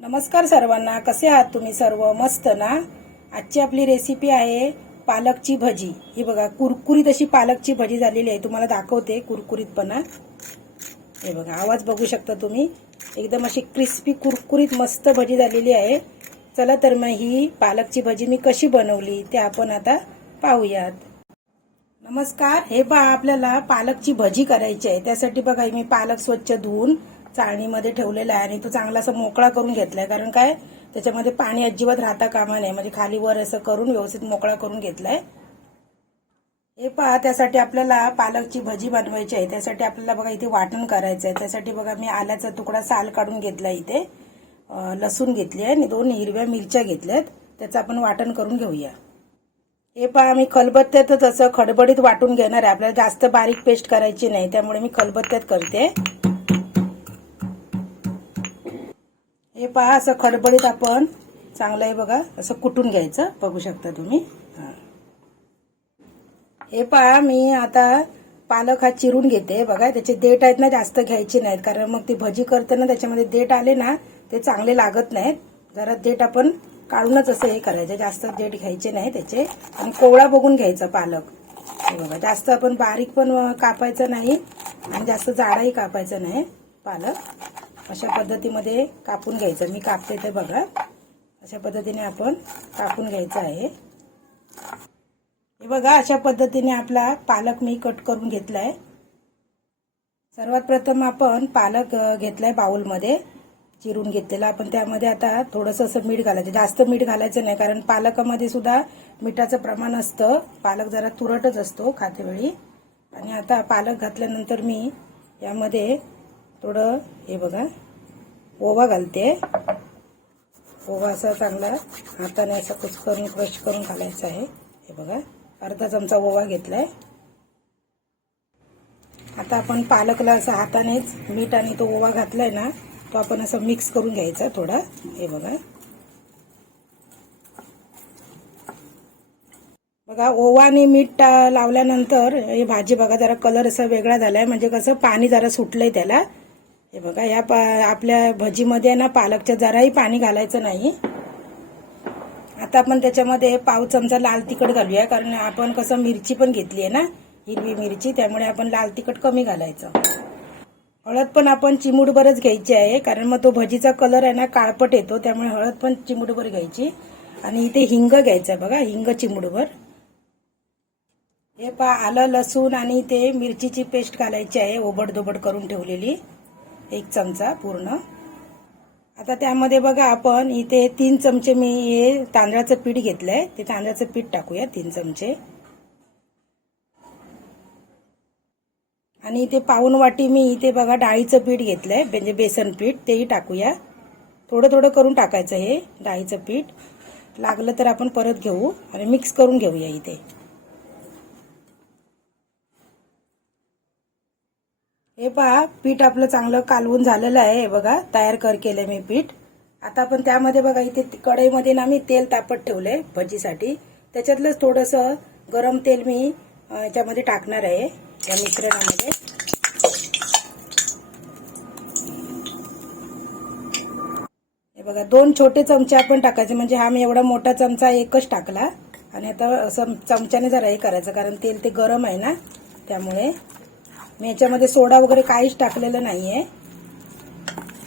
नमस्कार सर्वांना कसे आहात तुम्ही सर्व? मस्त ना? आजची आपली रेसिपी आहे पालकची भजी. ही बघा कुरकुरीत अशी पालकची भजी झालेली आहे. तुम्हाला दाखवते कुरकुरीतपणा. हे बघा आवाज बघू शकता तुम्ही. एकदम अशी क्रिस्पी कुरकुरीत मस्त भजी झालेली आहे. चला तर मग ही पालकची भजी मी कशी बनवली ते आपण आता पाहूयात. नमस्कार हे बा आपल्याला पालकची भजी करायची आहे. त्यासाठी बघा मी पालक स्वच्छ धुवून चाळणीमध्ये ठेवलेला आहे आणि तो चांगला असा मोकळा करून घेतलाय. कारण काय? त्याच्यामध्ये पाणी अजिबात राहता कामा नये. म्हणजे खाली वर असं करून व्यवस्थित मोकळा करून घेतलाय. हे पहा त्यासाठी आपल्याला पालकची भजी बनवायची आहे. त्यासाठी आपल्याला बघा इथे वाटण करायचं आहे. त्यासाठी बघा मी आल्याचा तुकडा साल काढून घेतला इथे. लसूण घेतली आहे आणि दोन हिरव्या मिरच्या घेतल्यात. त्याचं आपण वाटण करून घेऊया. हे पहा मी खलबत्त्यातच असं खडबडीत वाटून घेणार आहे. आपल्याला जास्त बारीक पेस्ट करायची नाही. त्यामुळे मी खलबत्त्यात करते. हे पहा असं खडबडीत आपण चांगलं आहे बघा असं कुटून घ्यायचं. बघू शकता तुम्ही. हे. पहा मी आता पालक हा चिरून घेते. बघा त्याचे देठ आहेत ना जास्त घ्यायचे नाहीत. कारण मग ती भजी करताना त्याच्यामध्ये देठ आले ना ते चांगले लागत नाहीत. जरा देठ आपण काढूनच असं हे करायचं. जास्त देठ घ्यायचे नाही त्याचे. आणि कोवळा बघून घ्यायचा पालक. हे बघा जास्त आपण बारीक पण कापायचं नाही आणि जास्त जाडाही कापायचं नाही पालक. अशा पद्धतीमध्ये कापून घ्यायचं. मी कापते तर बघा. अशा पद्धतीने आपण कापून घ्यायचं आहे. हे बघा अशा पद्धतीने आपला पालक मी कट करून घेतलाय. सर्वात प्रथम आपण पालक घेतलाय बाऊलमध्ये चिरून घेतलेला. आपण त्यामध्ये आता थोडंसं असं मीठ घालायचं. जास्त मीठ घालायचं नाही कारण पालकामध्ये सुद्धा मिठाचं प्रमाण असतं. पालक जरा तुरटच असतो खातेवेळी. आणि आता पालक घातल्यानंतर मी यामध्ये थोडं हे बघा. ओवा घालते. ओवा असा चांगला हाताने असं कुच करून क्रश करून घालायचा आहे. हे बघा. अर्धा चमचा ओवा घेतलाय. आता आपण पालकला असं हातानेच मीठ आणि तो ओवा घातलाय ना तो आपण असं मिक्स करून घ्यायचा थोडा. हे बघा. बघा ओवा आणि मीठ लावल्यानंतर हे भाजी बघा जरा कलर असा वेगळा झालाय. म्हणजे कसं पाणी जरा सुटलंय त्याला. हे बघा या पा आपल्या भजीमध्ये ना पालकच्या जराही पाणी घालायचं नाही. आता आपण त्याच्यामध्ये पाव चमचा लाल तिखट घालूया कारण आपण कसं मिरची पण घेतली आहे ना हिरवी मिरची त्यामुळे आपण लाल तिखट कमी घालायचं. हळद पण आपण चिमूटभरच घ्यायची आहे कारण मग तो भजीचा कलर आहे ना काळपट येतो त्यामुळे हळद पण चिमूटभर घ्यायची. आणि इथे हिंग घ्यायचं आहे बघा हिंग चिमूटभर. हे पा आलं लसूण आणि ते मिरचीची पेस्ट घालायची आहे ओबडधोबड करून ठेवलेली. एक चमचा पूर्ण. आता त्यामध्ये बघा आपण इथे तीन चमचे मी हे तांदळाचं पीठ घेतलंय. ते तांदळाचं पीठ टाकूया तीन चमचे. आणि इथे पाऊन वाटी मी इथे बघा डाळीचं पीठ घेतलंय म्हणजे बेसन पीठ तेही टाकूया. थोडं थोडं करून टाकायचं हे डाळीचं पीठ. लागलं तर आपण परत घेऊ आणि मिक्स करून घेऊया इथे. हे पहा पीठ आपलं चांगलं कालवून झालेलं आहे. हे बघा तयार कर केलं मी पीठ. आता आपण त्यामध्ये बघा इथे कढईमध्ये ना मी तेल तापत ठेवलंय भजीसाठी. त्याच्यातलंच थोडंसं गरम तेल मी याच्यामध्ये टाकणार आहे या मिश्रणामध्ये. हे बघा दोन छोटे चमचे आपण टाकायचे म्हणजे हा मी एवढा मोठा चमचा एकच टाकला. आणि आता असं चमच्याने जरा हे करायचं कारण तेल ते गरम आहे ना त्यामुळे. मी याच्यामध्ये सोडा वगैरे काहीच टाकलेलं नाहीये.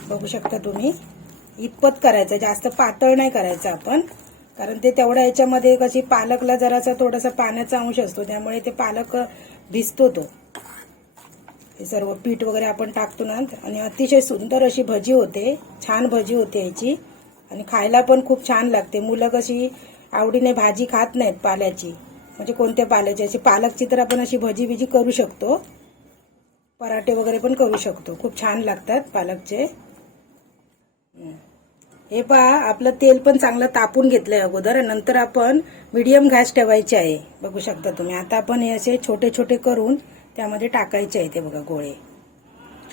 बघू शकता तुम्ही. इतपत करायचं जास्त पातळ नाही करायचं आपण. कारण ते तेवढ्या याच्यामध्ये कशी पालकला जरासा थोडासा पाण्याचा अंश असतो. त्यामुळे ते पालक भिजतो तो. हे सर्व पीठ वगैरे आपण टाकतो ना. आणि अतिशय सुंदर अशी भजी होते. छान भजी होते याची. आणि खायला पण खूप छान लागते. मुलं कशी आवडीने भाजी खात नाहीत पाल्याची. म्हणजे कोणत्या पाल्याची? अशी पालकची तर आपण अशी भजी बिजी करू शकतो. पराठे वगैरे पण करू शकतो. खूप छान लागतात पालकचे. हे पहा आपलं तेल पण चांगलं तापून घेतलंय अगोदर. नंतर आपण मीडियम गॅस ठेवायचे आहे. बघू शकता तुम्ही. आता आपण हे असे छोटे छोटे करून त्यामध्ये टाकायचे आहे ते बघा गोळे.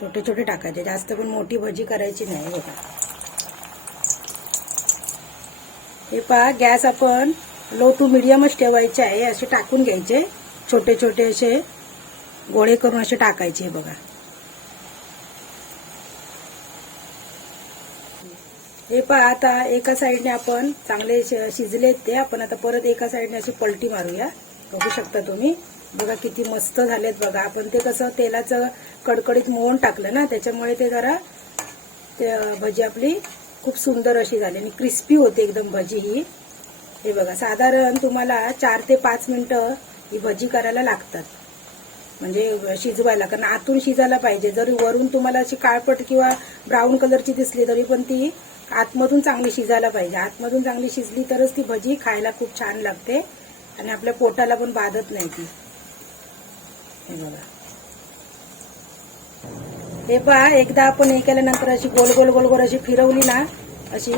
छोटे छोटे टाकायचे. जास्त पण मोठी भजी करायची नाही बघा. हे पहा गॅस आपण लो टू मिडियमच ठेवायचे आहे. असे टाकून घ्यायचे. छोटे छोटे असे गोळे करून असे टाकायचे हे बघा. हे पहा आता एका साईडने आपण चांगले शिजले ते. आपण आता परत एका साईडने अशी पलटी मारूया. बघू शकता तुम्ही. बघा किती मस्त झालेत बघा. आपण ते कसं तेलाचं कडकडीत मोहन टाकलं ना त्याच्यामुळे ते जरा ते भजी आपली खूप सुंदर अशी झाली. आणि क्रिस्पी होते एकदम भजी ही. हे बघा साधारण तुम्हाला चार ते पाच मिनिटं ही भजी करायला लागतात. म्हणजे शिजवायला. कारण आतून शिजायला पाहिजे. जरी वरून तुम्हाला अशी काळपट किंवा ब्राऊन कलरची दिसली तरी पण ती आतमधून चांगली शिजायला पाहिजे. आतमधून चांगली शिजली तरच ती भजी खायला खूप छान लागते. आणि आपल्या पोटाला पण बाधत नाही ती. हे बघा. हे पहा एकदा आपण हे केल्यानंतर अशी गोल गोल गोल गोल अशी फिरवली ना अशी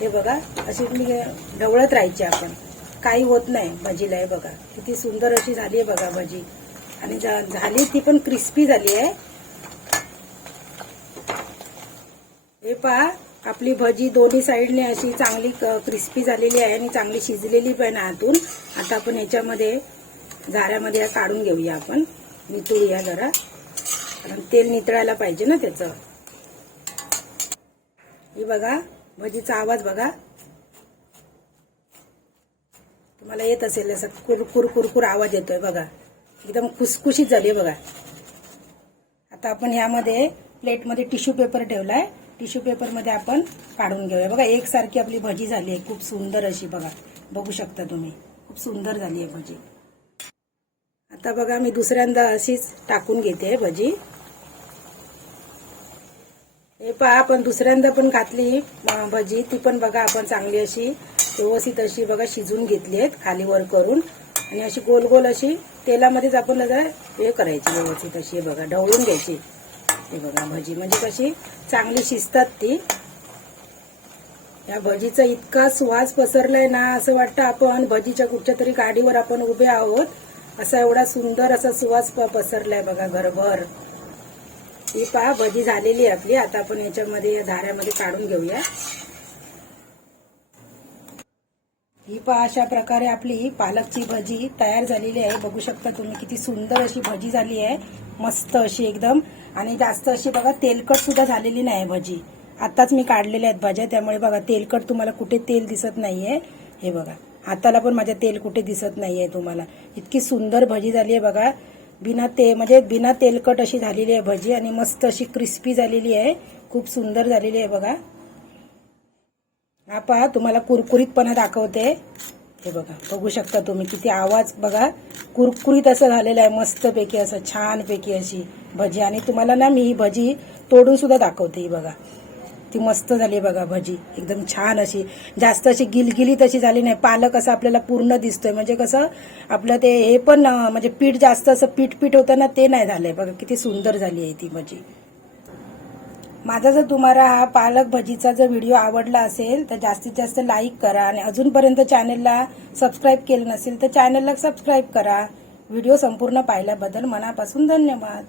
हे बघा अशी मी ढवळत राहायची आपण. काही होत नाही भजीला हे बघा. किती सुंदर अशी झाली आहे बघा भजी. आणि झाली ती पण क्रिस्पी झाली आहे. हे पहा आपली भजी दोन्ही साईडने अशी चांगली क्रिस्पी झालेली आहे आणि चांगली शिजलेली पण आहे आतून. आता आपण याच्यामध्ये झाऱ्यामध्ये काढून घेऊया आपण. नितळूया जरा. कारण तेल नितळायला पाहिजे ना त्याचं. ही बघा भजीचा आवाज बघा. तुम्हाला येत असेल असं कुरकुर कुरकुर आवाज येतोय बघा. एकदम खुसखुशीत झाली आहे बघा. आता आपण ह्यामध्ये प्लेटमध्ये टिश्यू पेपर ठेवलाय. टिश्यू पेपरमध्ये आपण काढून घेऊया. बघा एकसारखी आपली भजी झाली आहे. खूप सुंदर अशी बघा. बघू शकता तुम्ही. खूप सुंदर झाली आहे भजी. आता बघा मी दुसऱ्यांदा अशीच टाकून घेते भजी. हे पहा आपण दुसऱ्यांदा पण घातली भजी. ती पण बघा आपण चांगली अशी व्यवस्थित अशी बघा शिजून घेतली आहेत. खाली वर करून. आणि अशी गोल गोल अशी तेलामध्येच आपण जरा हे करायची व्यवस्थित अशी हे बघा ढवळून घ्यायची. हे बघा भजी. म्हणजे कशी चांगली शिजतात ती. या भजीचा इतका सुवास पसरलाय ना असं वाटतं आपण भजीच्या कुठच्या तरी गाडीवर आपण उभे आहोत असा एवढा सुंदर असा सुवास प- पसरलाय बघा घरभर. ही पहा भजी झालेली आहे आपली. आता आपण याच्यामध्ये या झाऱ्यामध्ये काढून घेऊया. ही पहा अशा प्रकारे आपली पालकची भजी तयार झालेली आहे. बघू शकता तुम्ही किती सुंदर अशी भजी झाली आहे. मस्त अशी एकदम. आणि जास्त अशी बघा तेलकट सुद्धा झालेली नाही भजी. आताच मी काढलेल्या आहेत भाज्या त्यामुळे बघा तेलकट तुम्हाला कुठे तेल दिसत नाहीये. हे बघा हाताला पण माझ्या तेल कुठे दिसत नाहीये तुम्हाला. इतकी सुंदर भजी झाली आहे बघा. बिना ते म्हणजे बिना तेलकट अशी झालेली आहे भजी आणि मस्त अशी क्रिस्पी झालेली आहे. खूप सुंदर झालेली आहे बघा. हा पहा तुम्हाला कुरकुरीतपणा दाखवते. हे बघा बघू शकता तुम्ही किती आवाज. बघा कुरकुरीत असं झालेलं आहे मस्तपैकी असं छानपैकी अशी भजी. आणि तुम्हाला ना मी ही भजी तोडून सुद्धा दाखवते ही बघा. ती मस्त झाली बघा भजी. एकदम छान अशी. जास्त अशी गिलगिलीत तशी झाली नाही. पालक असं आपल्याला पूर्ण दिसतोय. म्हणजे कसं आपलं ते हे पण म्हणजे पीठ जास्त असं पीठ पीठ होतं ना ते नाही झालंय. बघा किती सुंदर झाली आहे ती भजी. माझा जर तुम्हाला हा पालक भजीचा जर व्हिडिओ आवडला असेल तर जास्तीत जास्त लाईक करा आणि अजूनपर्यंत चॅनेलला सबस्क्राईब केलं नसेल तर चॅनेलला सबस्क्राईब करा. व्हिडिओ संपूर्ण पाहिल्याबद्दल मनापासून धन्यवाद.